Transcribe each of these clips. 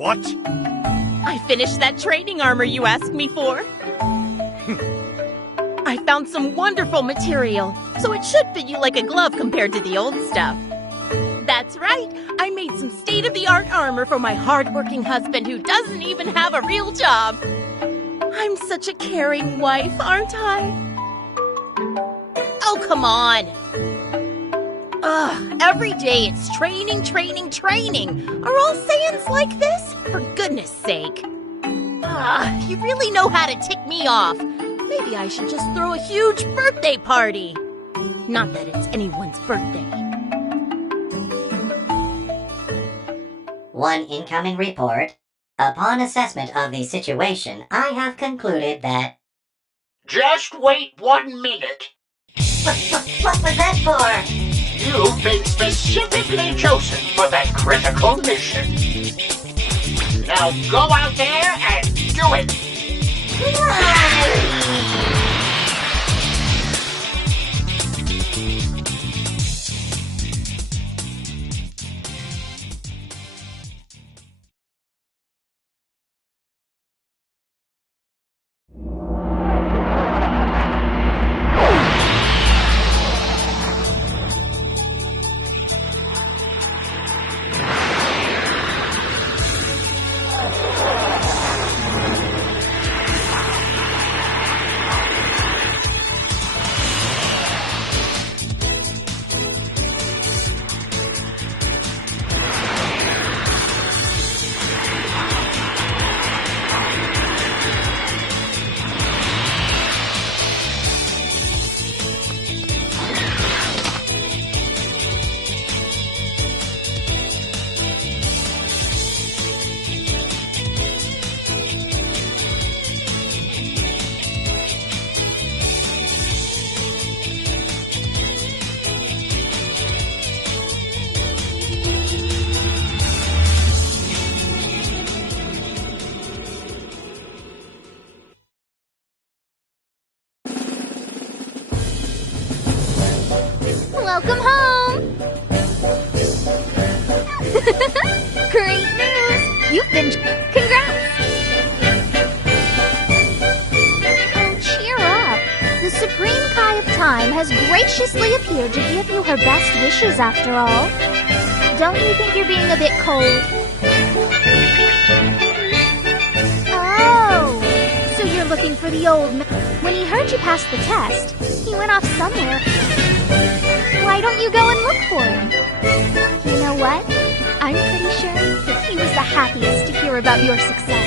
What? I finished that training armor you asked me for. I found some wonderful material, so it should fit you like a glove compared to the old stuff. That's right, I made some state-of-the-art armor for my hard-working husband who doesn't even have a real job. I'm such a caring wife, aren't I? Oh, come on. Ugh, every day it's training, training, training. Are all Saiyans like this? For goodness sake. You really know how to tick me off. Maybe I should just throw a huge birthday party. Not that it's anyone's birthday. One incoming report. Upon assessment of the situation, I have concluded that... Just wait 1 minute. What was that for? You've been specifically chosen for that critical mission. Now go out there and do it! Welcome home! Great news! You've been... Congrats! Oh, cheer up. The Supreme Kai of Time has graciously appeared to give you her best wishes after all. Don't you think you're being a bit cold? Oh, so you're looking for the old man. When he heard you pass the test, he went off somewhere. Why don't you go and look for him? You know what? I'm pretty sure that he was the happiest to hear about your success.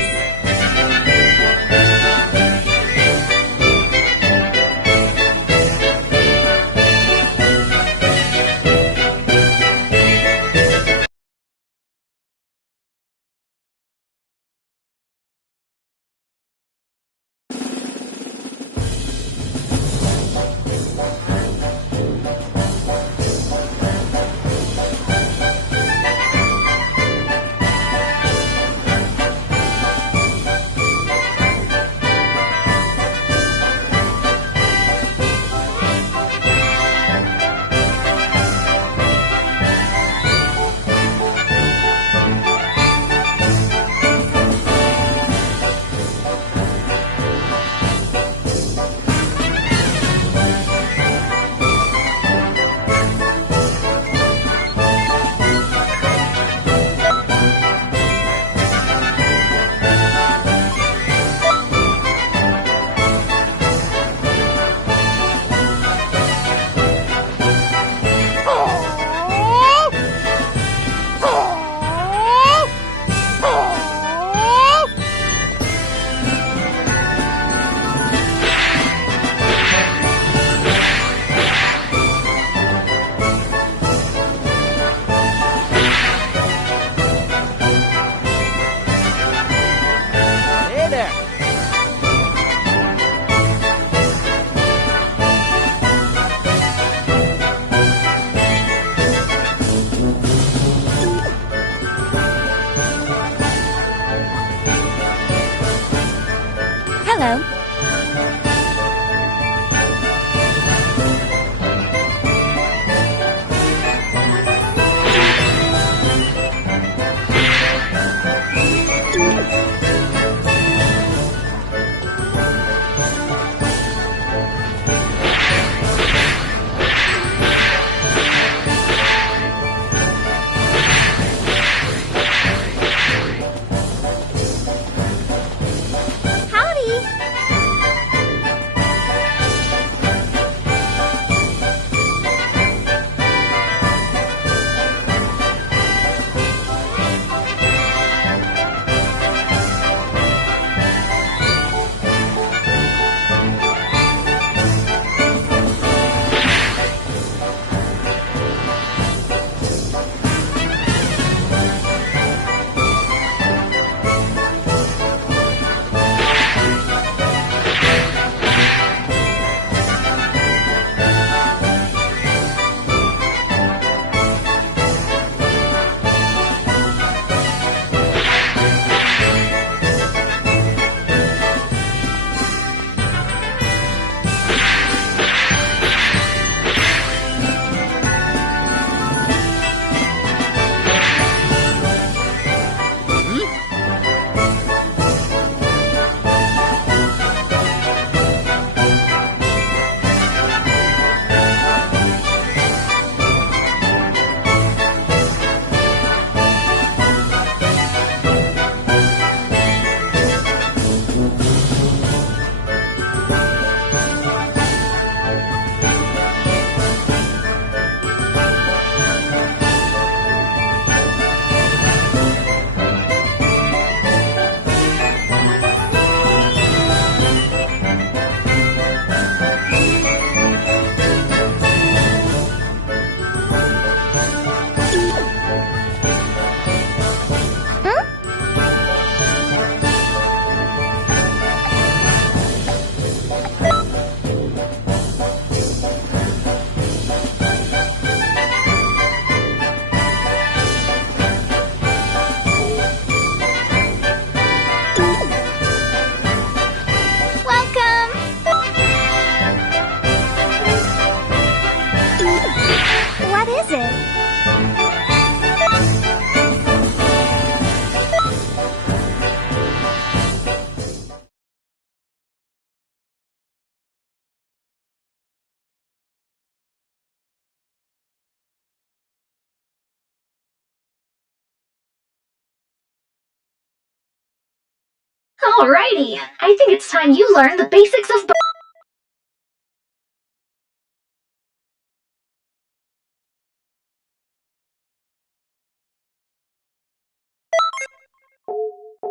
Alrighty, I think it's time you learn the basics of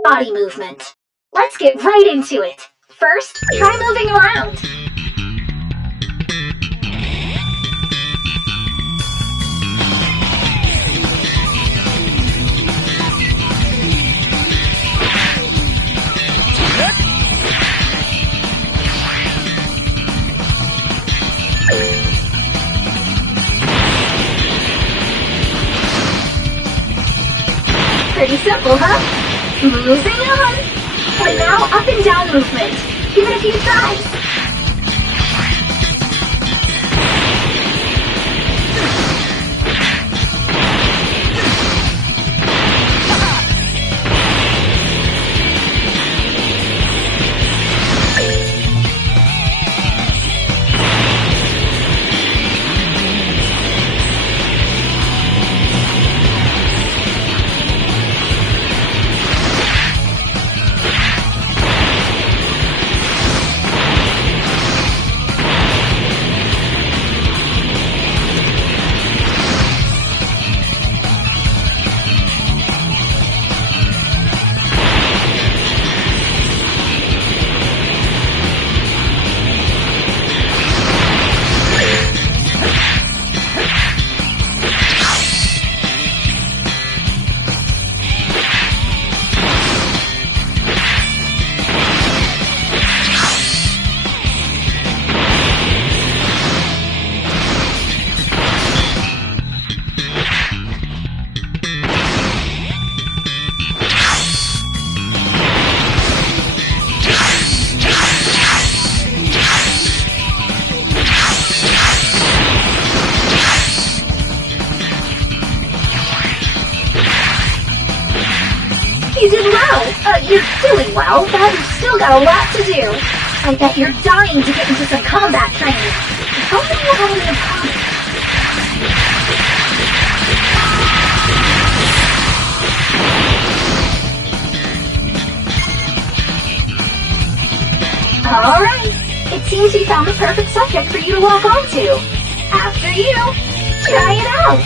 body movement. Let's get right into it. First, try moving around. Pretty simple, huh? Moving on. And now up and down movement. Give it a few tries. You did well. You're doing well, but you've still got a lot to do. I bet you're dying to get into some combat training. If only you had an opponent. Alright, it seems we found the perfect subject for you to walk on to. After you, try it out.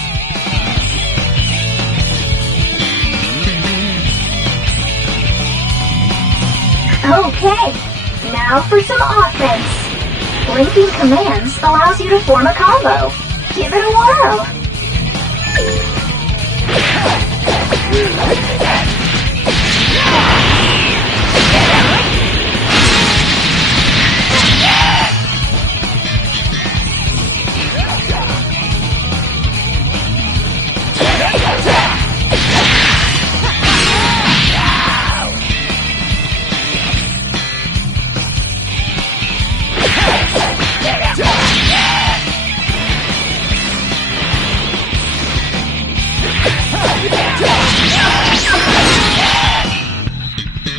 Okay, now for some offense. Linking commands allows you to form a combo. Give it a whirl.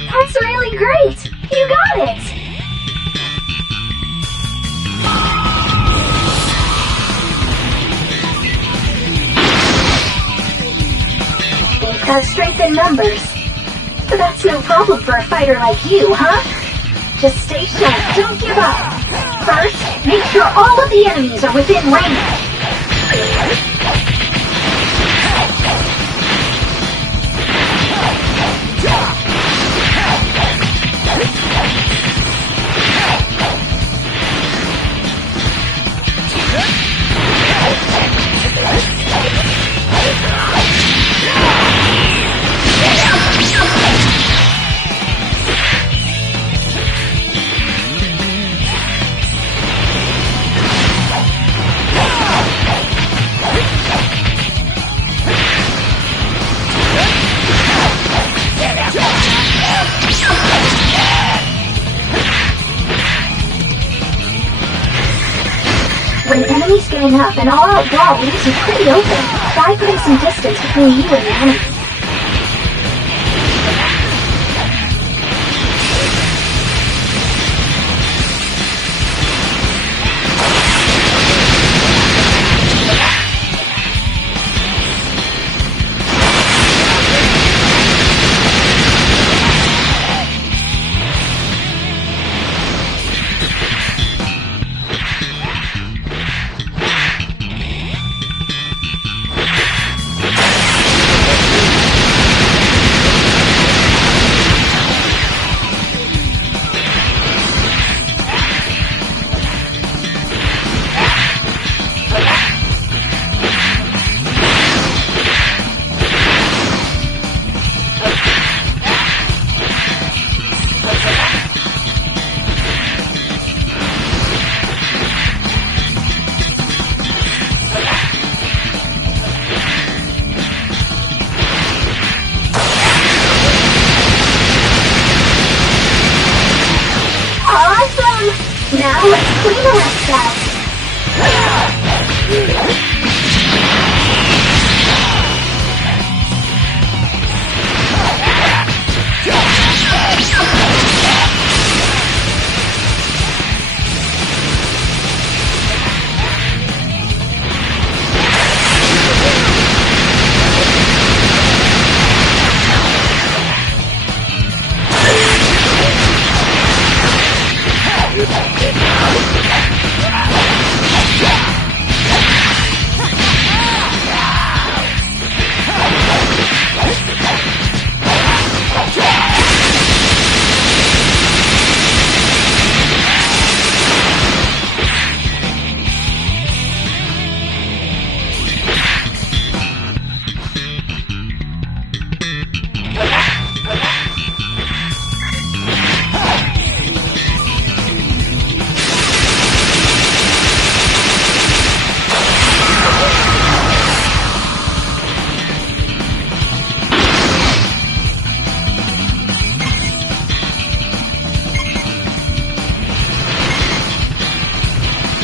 That's really great! You got it! They've got strength in numbers. But that's no problem for a fighter like you, huh? Just stay sharp, don't give up. First, make sure all of the enemies are within range. When enemies gang up, an all-out brawl leaves you pretty open. Try putting some distance between you and the enemy. that.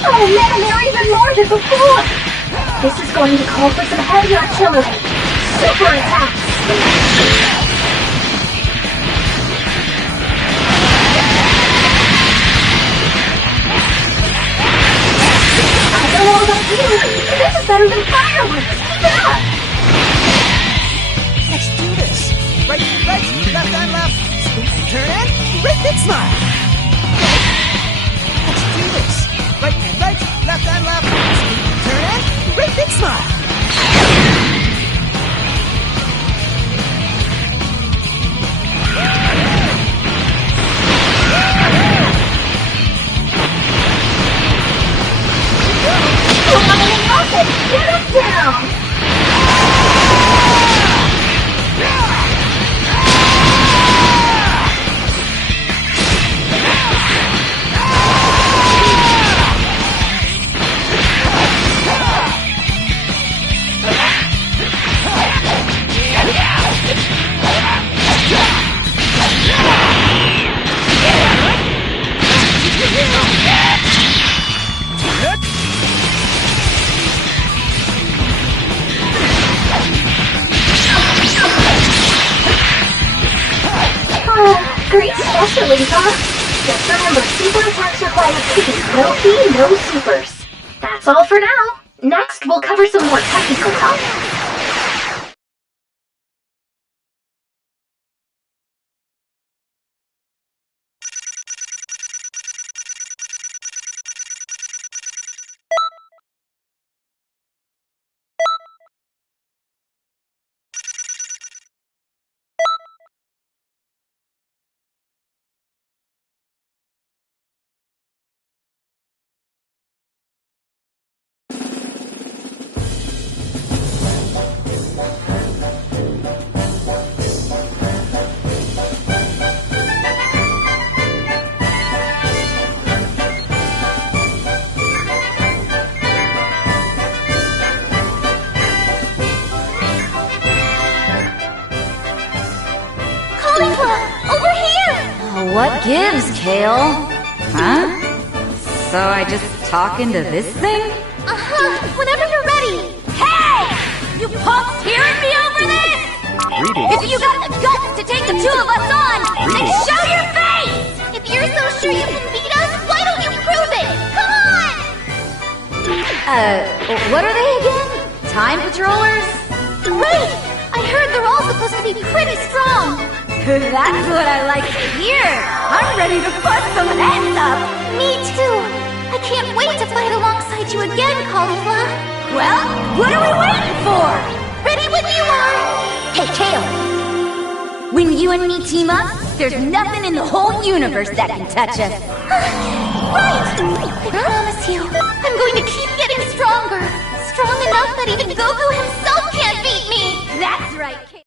Oh man, they're even more than before! This is going to call for some heavy artillery. Super attacks! I know all about you! This is better than fireworks! Keep it up! Let's do this. Right, left and left. Spin and turn and great big smile. Let's do this. Right, left and left. Spin and turn and great big smile. Get him down! Oh, great specialties, huh? Just remember, super attacks require speed. No fee, no supers. That's all for now. Next, we'll cover some more technical topics. Over here! What gives, Kale? Huh? So I just talk into this thing? Whenever you're ready. Hey! You punks hearing me over this? If you got the guts to take the two of us on, then show your face! If you're so sure you can beat us, why don't you prove it? Come on! What are they again? Time patrollers? Right! I heard they're all supposed to be pretty strong. That's what I like to hear. I'm ready to bust some heads up. Me too. I can't wait to fight alongside you again, Caulifla. Well, what are we waiting for? Ready when you are. Hey, Kale. When you and me team up, there's nothing in the whole universe that can touch us. Right! I promise you, I'm going to keep getting stronger. Strong enough that even Goku himself can't beat me. That's right, Kale.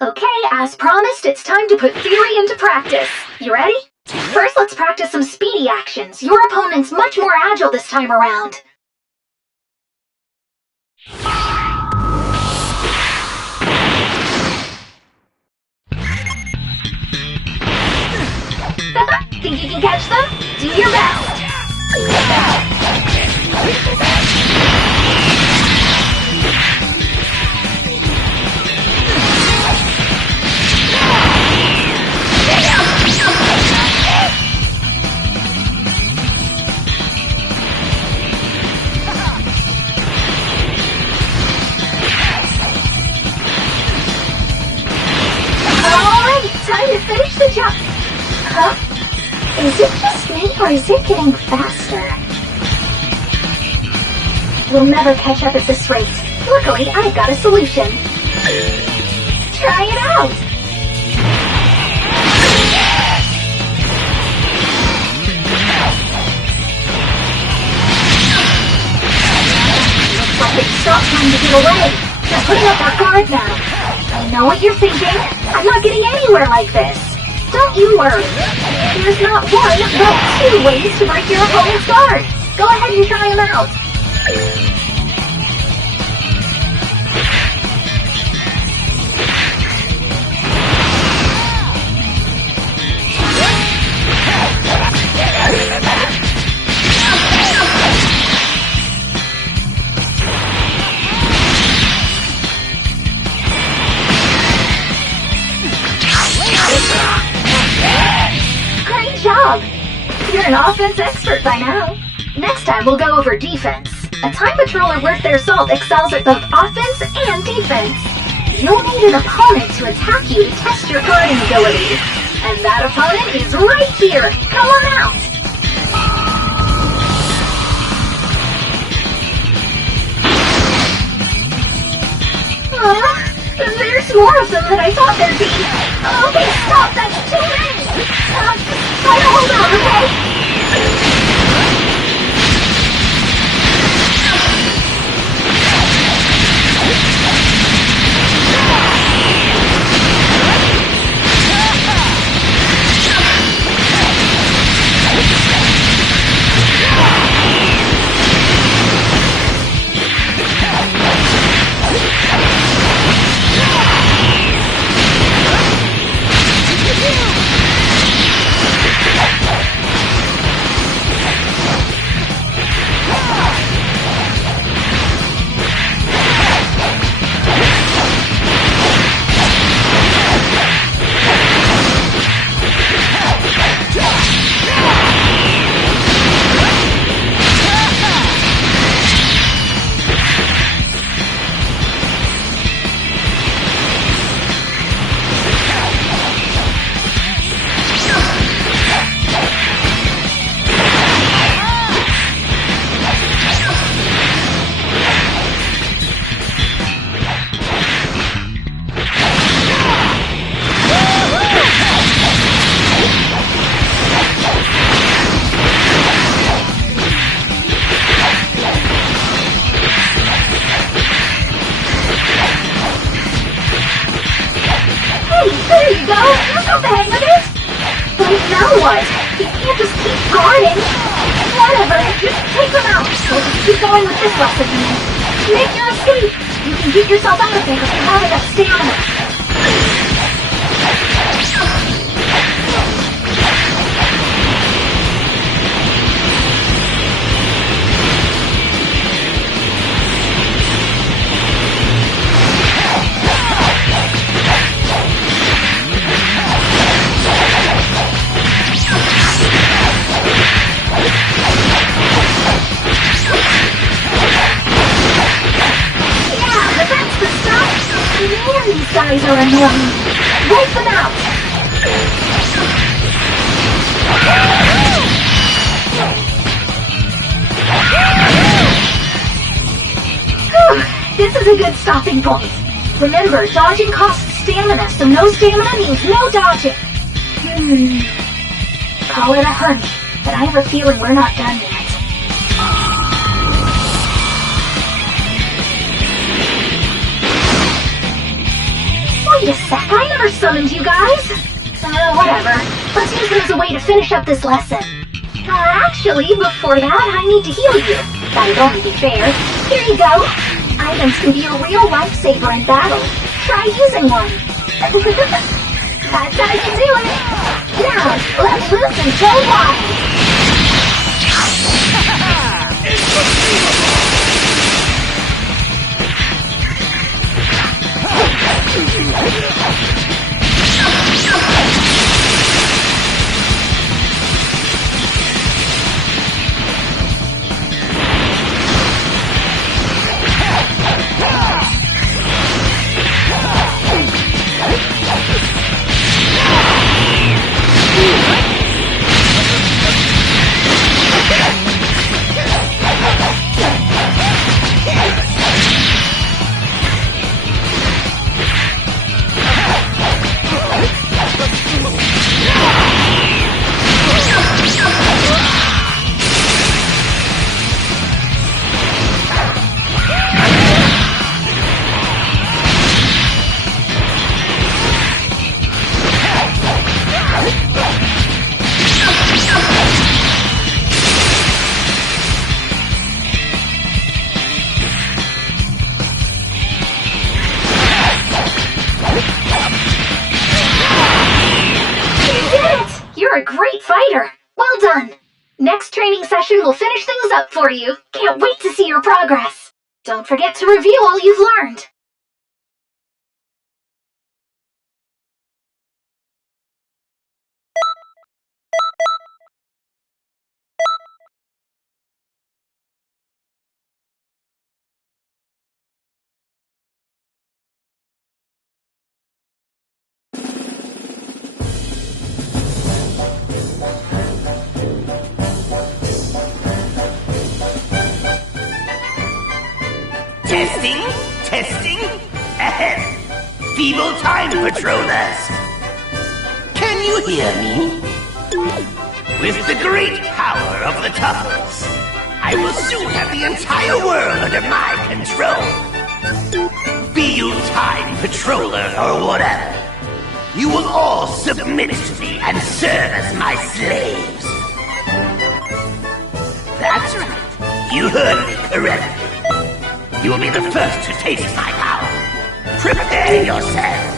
Okay, as promised, it's time to put theory into practice. You ready? First, let's practice some speedy actions. Your opponent's much more agile this time around. Think you can catch them? Do your best! Alright, time to finish the job. Huh? Is it just me, or is it getting faster? We'll never catch up at this rate. Luckily, I've got a solution. Try it out! Looks like they stopped trying to get away. They're putting up our guard now. I know what you're thinking. I'm not getting anywhere like this. Don't you worry. There's not one, but 2 ways to break your opponent's guard. Go ahead and try them out. Great job! You're an offense expert by now. Next time we'll go over defense. A time patroller worth their salt excels at both offense and defense. You'll need an opponent to attack you to test your guarding abilities. And that opponent is right here! Come on out! There's more of them than I thought there'd be. Okay, stop! That's too many! Try to hold on, okay? There you go! You got the hang of it! But now what? You can't just keep guarding! Whatever, just take them out! We'll just keep going with this lesson. Make your escape! You can get yourself out of there if you have enough stamina! These guys are annoying. Wipe them out! Whew, this is a good stopping point. Remember, dodging costs stamina, so no stamina means no dodging. Call it a hunch, but I have a feeling we're not done yet. Wait a sec, I never summoned you guys! Whatever. Let's use them as a way to finish up this lesson. Actually, before that, I need to heal you. That'd only be fair. Here you go. Items can be a real lifesaver in battle. Try using one. That's how you do it. Now, let loose and go wild! You're a great fighter. Well done. Next training session will finish things up for you. Can't wait to see your progress. Don't forget to review all you've learned. Testing? Testing? Ahem. Feeble time patrollers. Can you hear me? With the great power of the Tuffles, I will soon have the entire world under my control. Be you time patroller or whatever, you will all submit to me and serve as my slaves. That's right. You heard me correctly. You will be the first to taste my power. Prepare yourselves.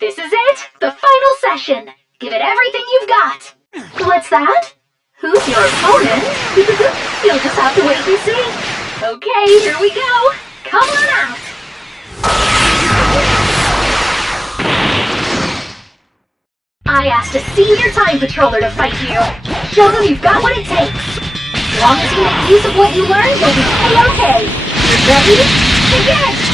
This is it! The final session! Give it everything you've got! What's that? Who's your opponent? You'll just have to wait and see. Okay, here we go! Come on out! I asked a senior time patroller to fight you. Show them you've got what it takes. As long as you make use of what you learned, you'll be A-okay. You ready? Begin!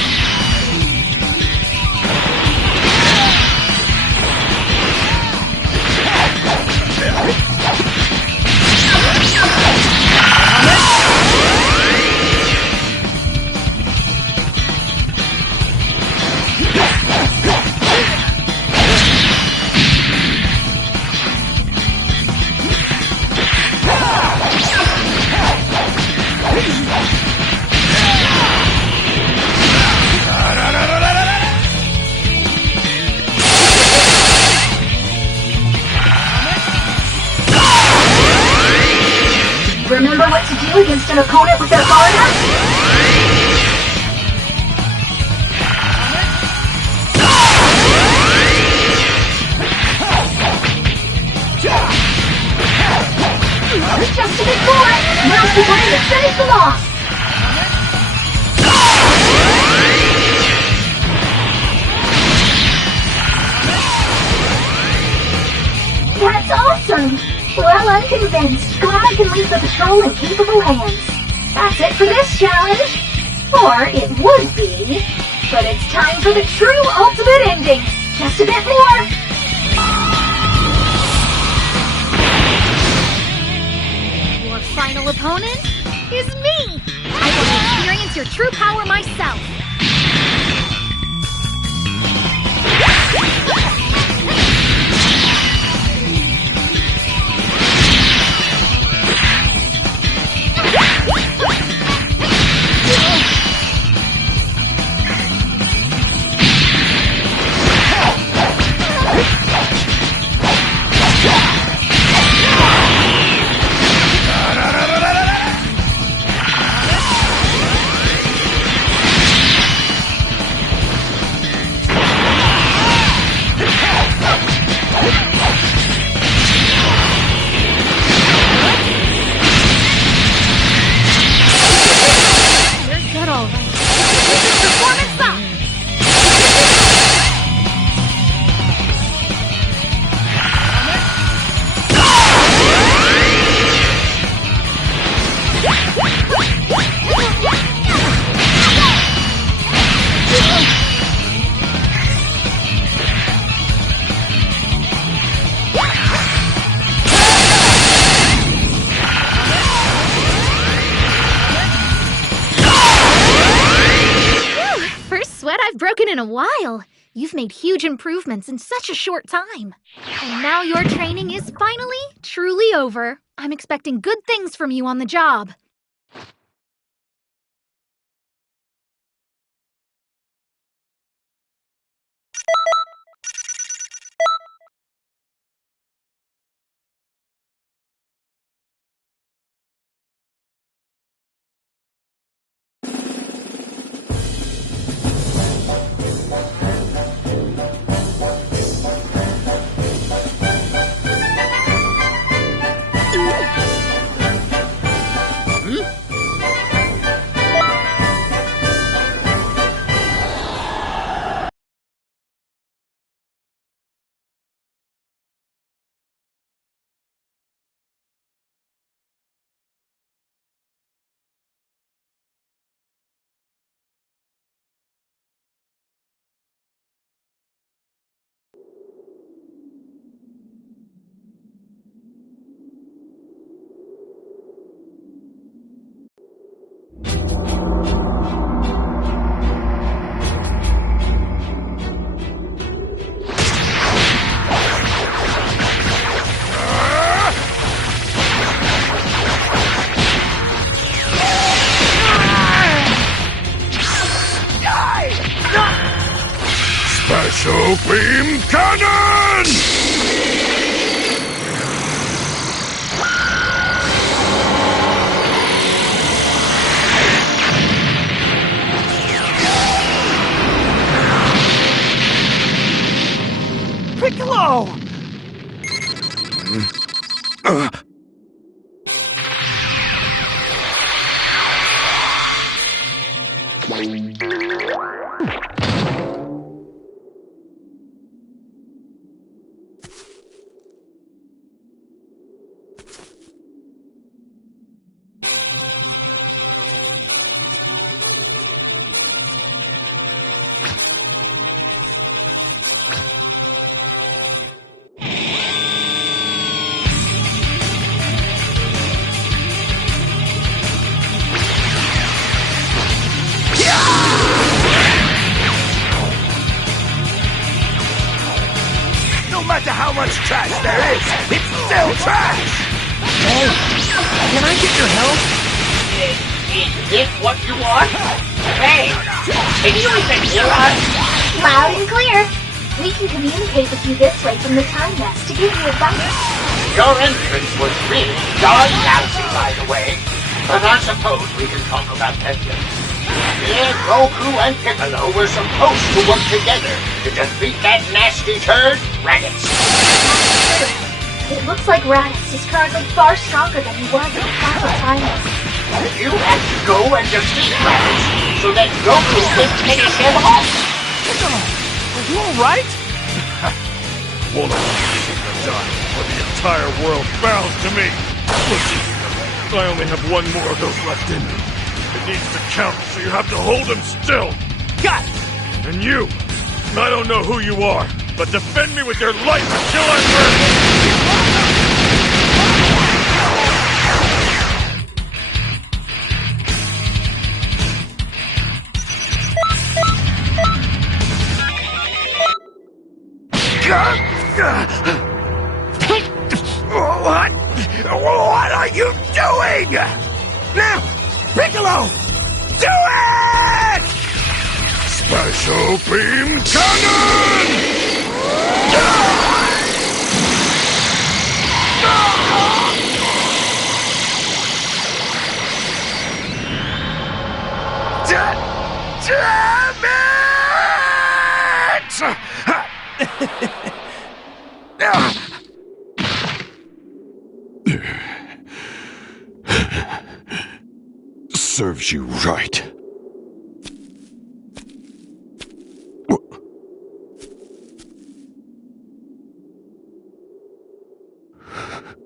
Remember what to do against an opponent with their guard up? Just a bit more! Now's the time to finish them off! That's awesome! Well, I'm convinced. Glad I can leave the patrol in capable hands. That's it for this challenge. Or it would be. But it's time for the true ultimate ending. Just a bit more. Your final opponent is me! I want to experience your true power myself. I've broken in a while. You've made huge improvements in such a short time. And now your training is finally, truly over. I'm expecting good things from you on the job. Special Beam Cannon! Piccolo! No matter how much trash there is, it's still trash! Hey, can I get your help? Is this what you want? Hey, can you even hear us? Loud and clear. We can communicate with you this way from the time nest to give you advice. Your entrance was really darn lousy. by the way. But I suppose we can talk about that later. Yeah, Goku and Piccolo were supposed to work together to defeat that nasty turd, Raditz. It looks like Raditz is currently far stronger than he was at the final times. You have to go and defeat Raditz so that Goku can finish him off. Are you alright? One of them should have died, but the entire world bows to me. Listen, I only have one more of those left in me. It needs to count, so you have to hold him still. Got it! And you, I don't know who you are, but defend me with your life until I'm ready. What are you doing? Now! Piccolo! Do it! Special beam cannon! Damn it! Serves you right.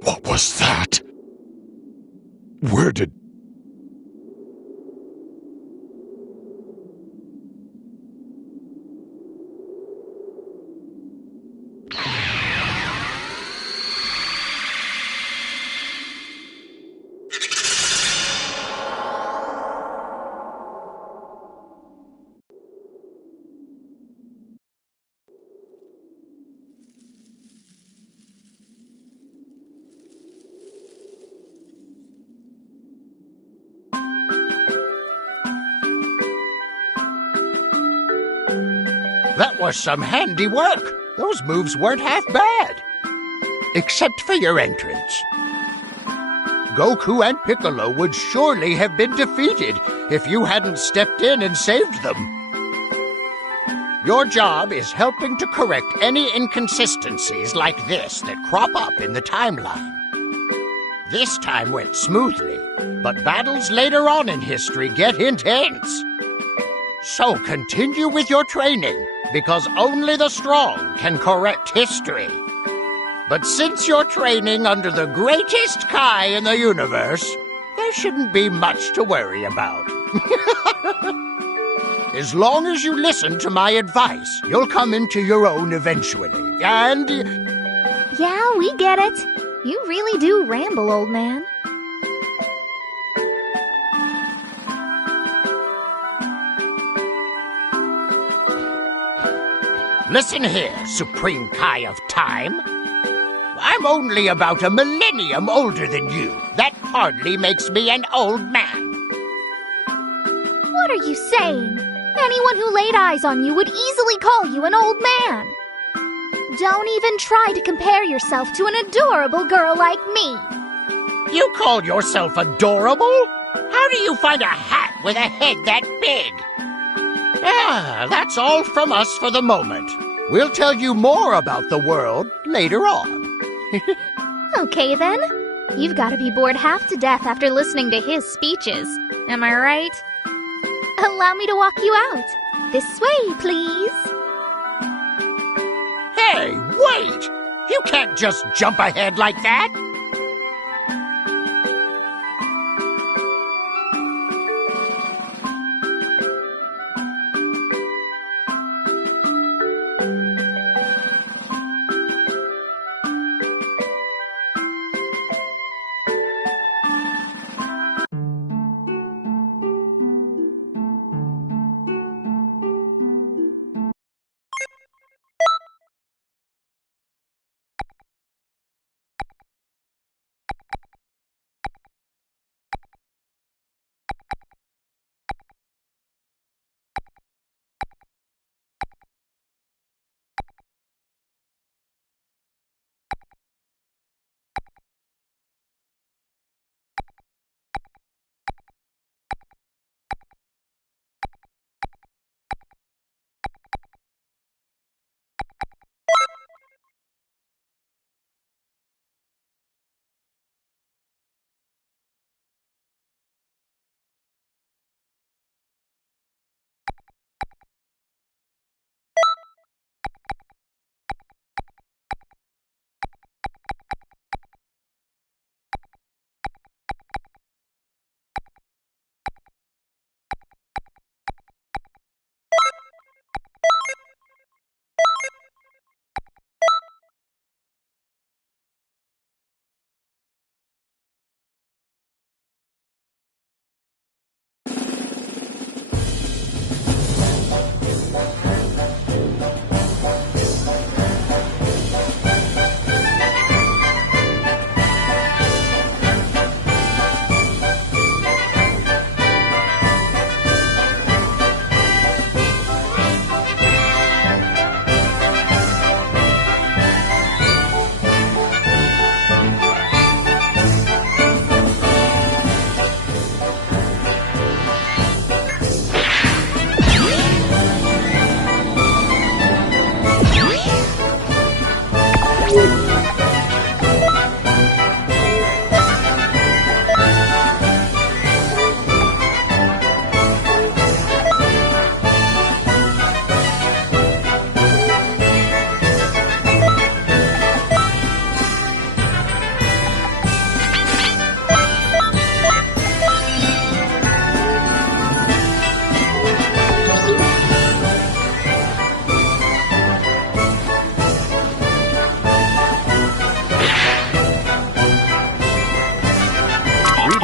What was that? Where did... That was some handy work. Those moves weren't half bad. Except for your entrance. Goku and Piccolo would surely have been defeated if you hadn't stepped in and saved them. Your job is helping to correct any inconsistencies like this that crop up in the timeline. This time went smoothly, but battles later on in history get intense. So continue with your training, because only the strong can correct history. But since you're training under the greatest Kai in the universe, there shouldn't be much to worry about. As long as you listen to my advice, you'll come into your own eventually, and... Yeah, we get it. You really do ramble, old man. Listen here, Supreme Kai of Time. I'm only about a millennium older than you. That hardly makes me an old man. What are you saying? Anyone who laid eyes on you would easily call you an old man. Don't even try to compare yourself to an adorable girl like me. You call yourself adorable? How do you find a hat with a head that big? Ah, that's all from us for the moment. We'll tell you more about the world later on. Okay then. You've got to be bored half to death after listening to his speeches. Am I right? Allow me to walk you out. This way, please. Hey, wait! You can't just jump ahead like that!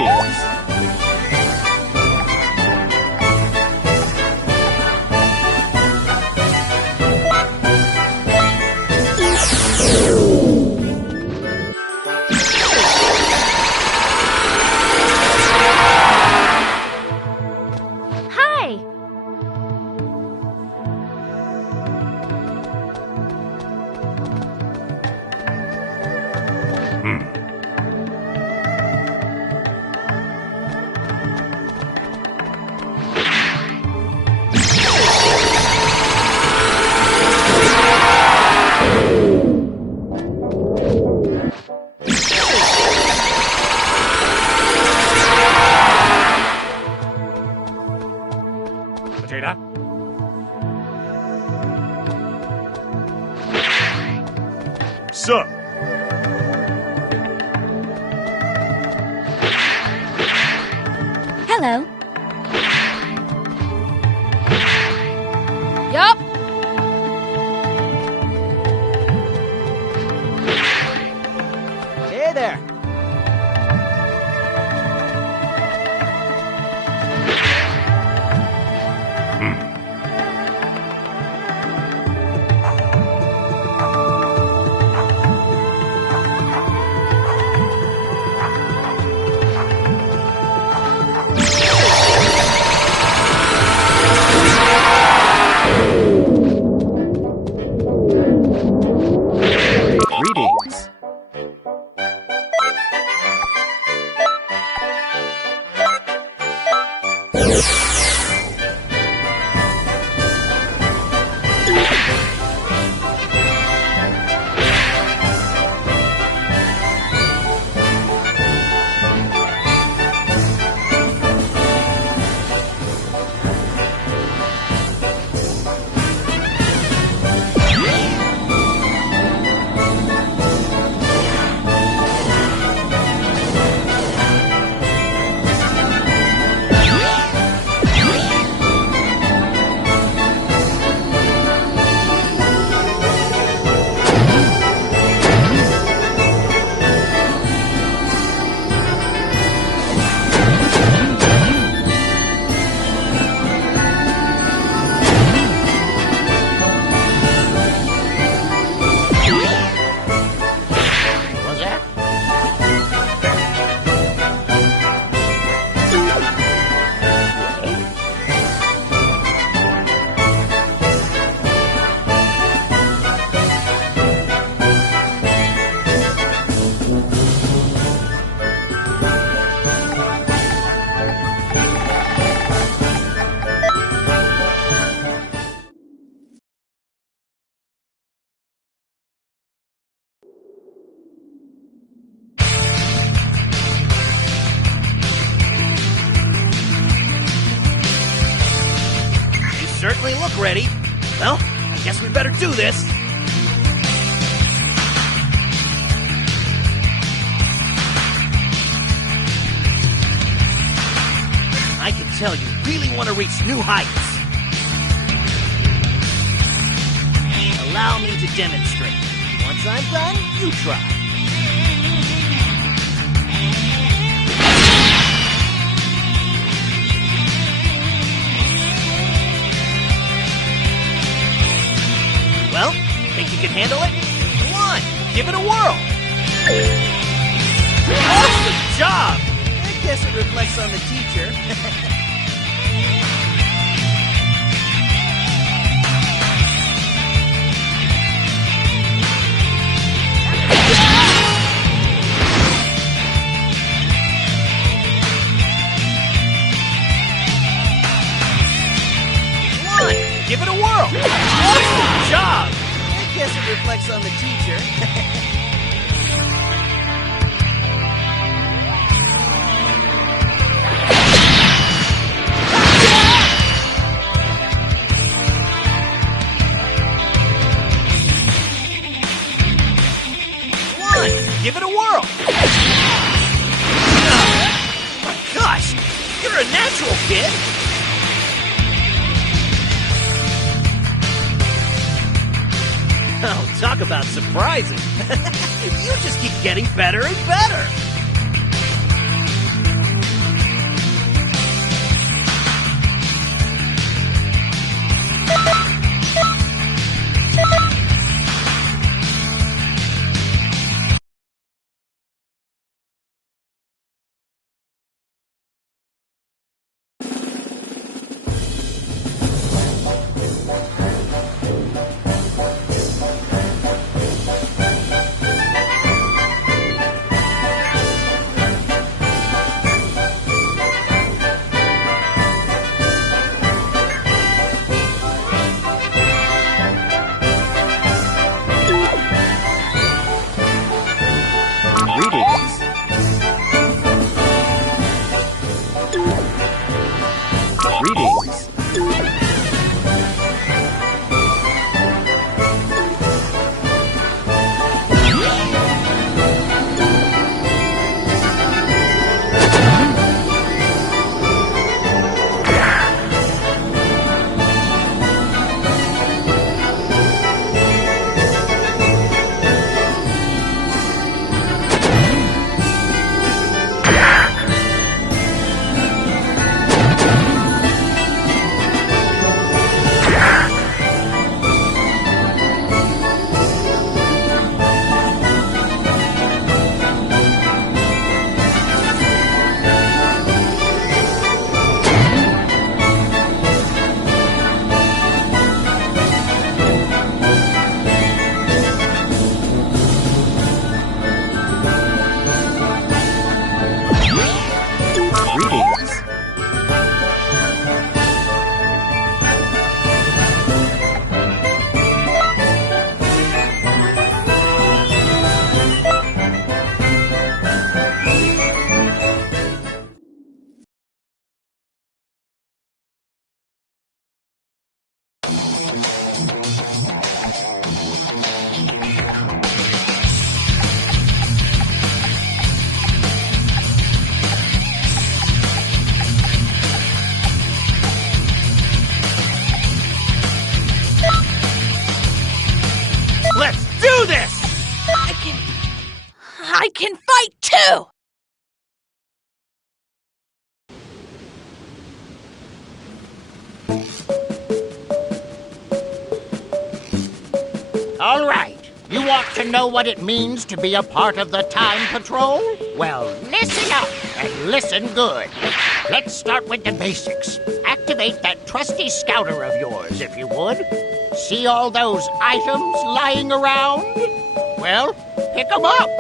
Greetings. Hi! Vegeta? Sup? Hello. Yup. Hey there. Greetings. Was that? You certainly look ready. Well, I guess we better do this. I can tell you really want to reach new heights. Allow me to demonstrate. Once I'm done, you try. Well, think you can handle it? Come on, give it a whirl. Awesome job! I guess it reflects on the teacher. Come on, give it a whirl. Awesome job! I guess it reflects on the teacher. Give it a whirl. Oh, my gosh, you're a natural, kid. Oh, talk about surprising. You just keep getting better and better. know what it means to be a part of the Time Patrol? Well, listen up and listen good. Let's start with the basics. Activate that trusty scouter of yours, if you would. See all those items lying around? Well, pick them up.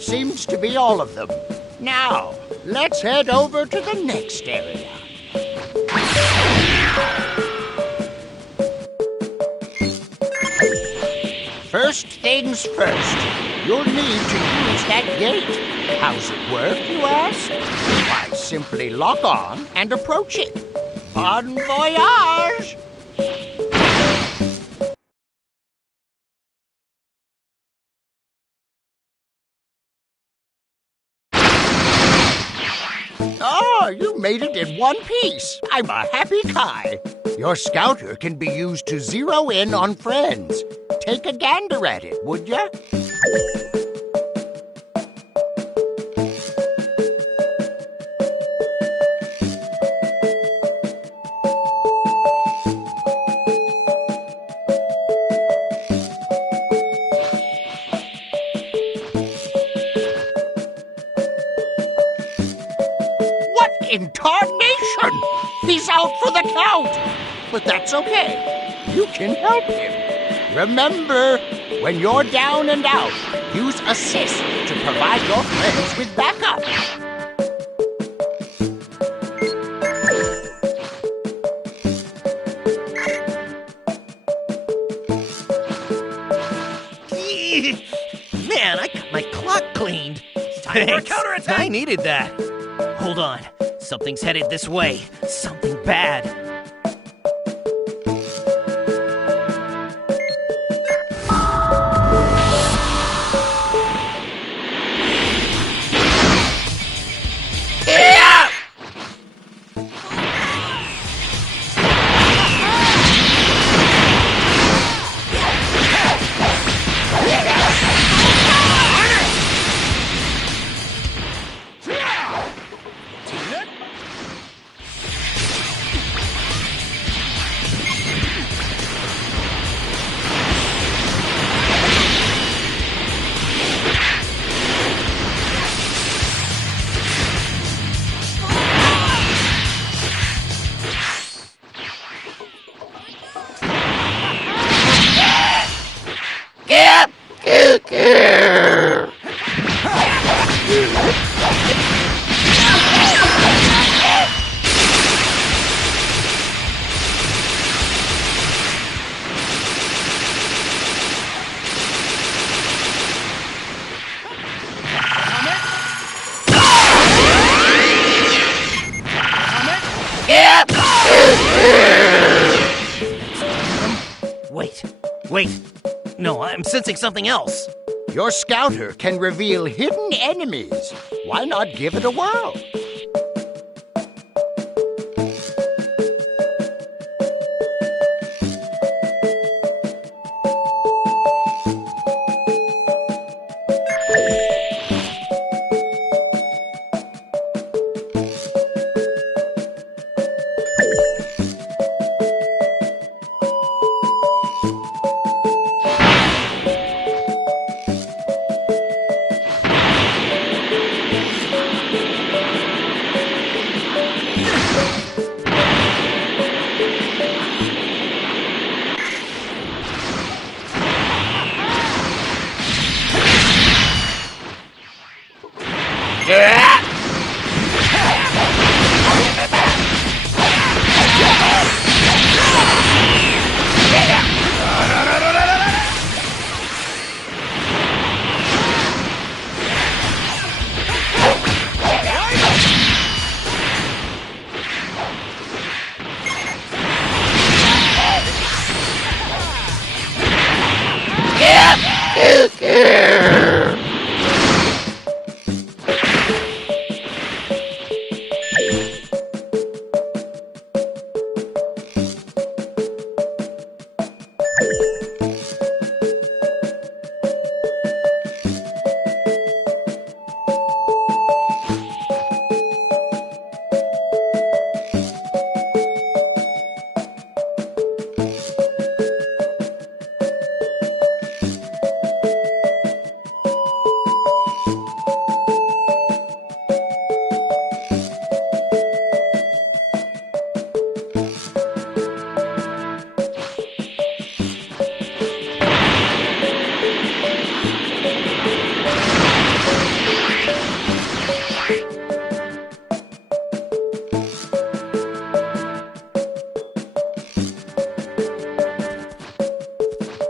Seems to be all of them. Now, let's head over to the next area. First things first, you'll need to use that gate. How's it work, you ask? Why, simply lock on and approach it. Bon voyage! Oh, you made it in one piece. I'm a happy Kai. Your scouter can be used to zero in on friends. Take a gander at it, would ya? In tarnation! He's out for the count! But that's okay. You can help him. Remember, when you're down and out, use assist to provide your friends with backup. Man, I got my clock cleaned. Time for a counterattack! I needed that. Hold on. Something's headed this way. Something bad. Wait. No, I'm sensing something else. Your scouter can reveal hidden enemies. Why not give it a whirl?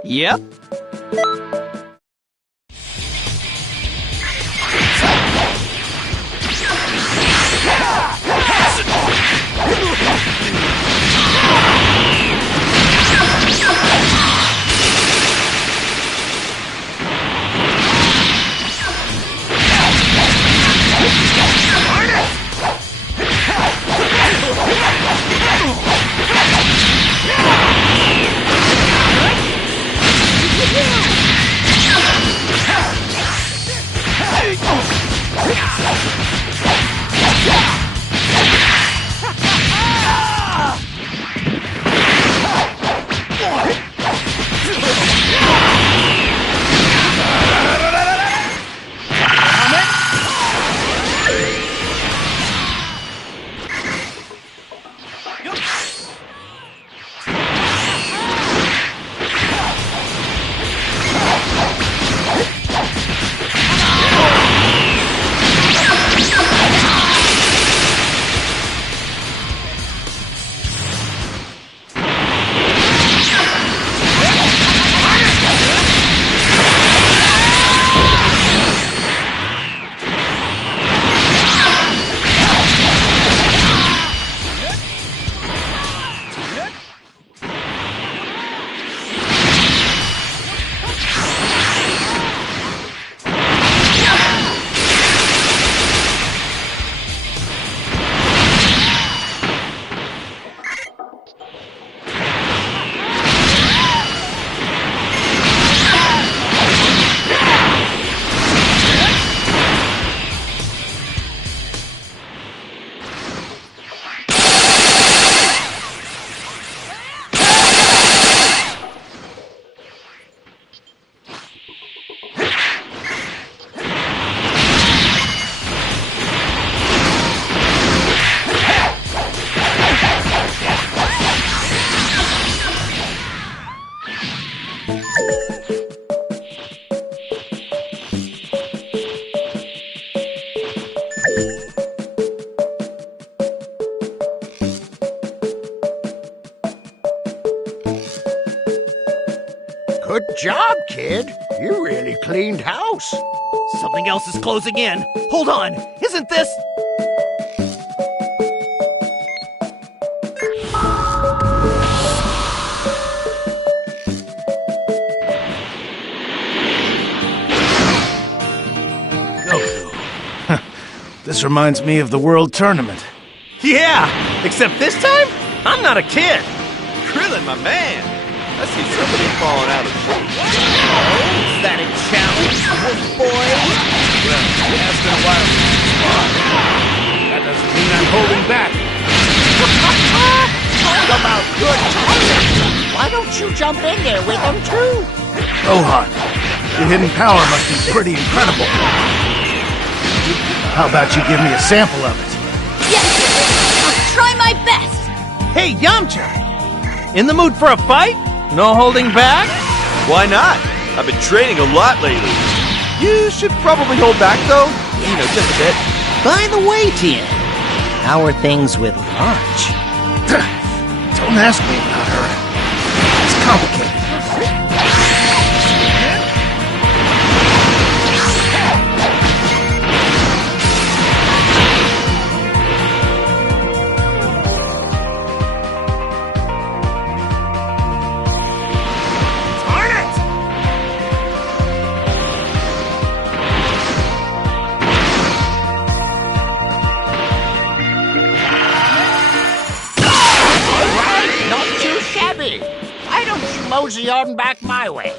Yep. Good job, kid. You really cleaned house. Something else is closing in. Hold on. Isn't this... Goku. This reminds me of the World Tournament. Yeah! Except this time, I'm not a kid. Krillin, my man. I see somebody falling out of shape. Oh, is that a challenge, wolf boy? Well, it has been a while since you fought. That doesn't mean I'm holding back. Talk about good timing. Why don't you jump in there with them, too? Gohan, your hidden power must be pretty incredible. How about you give me a sample of it? Yes! I'll try my best! Hey, Yamcha! In the mood for a fight? No holding back? Why not? I've been training a lot lately. You should probably hold back, though. You know, just a bit. By the way, Tien, how are things with lunch? Don't ask me about her. It's complicated. mosey on back my way.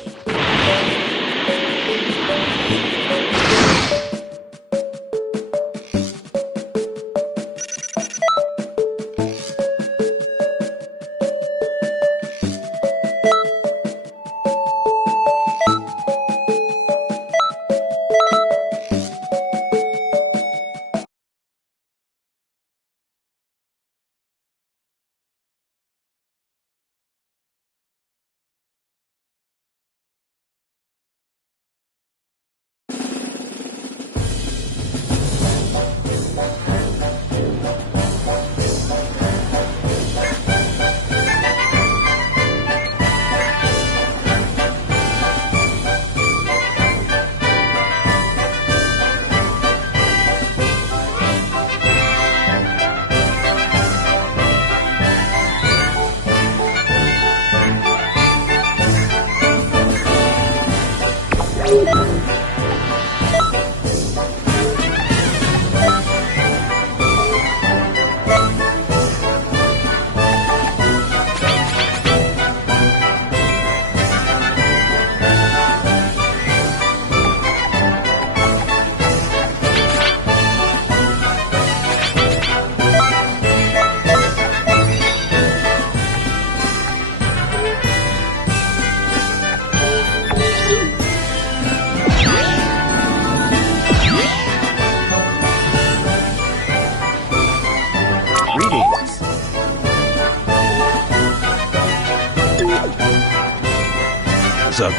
So,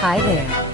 Hi there.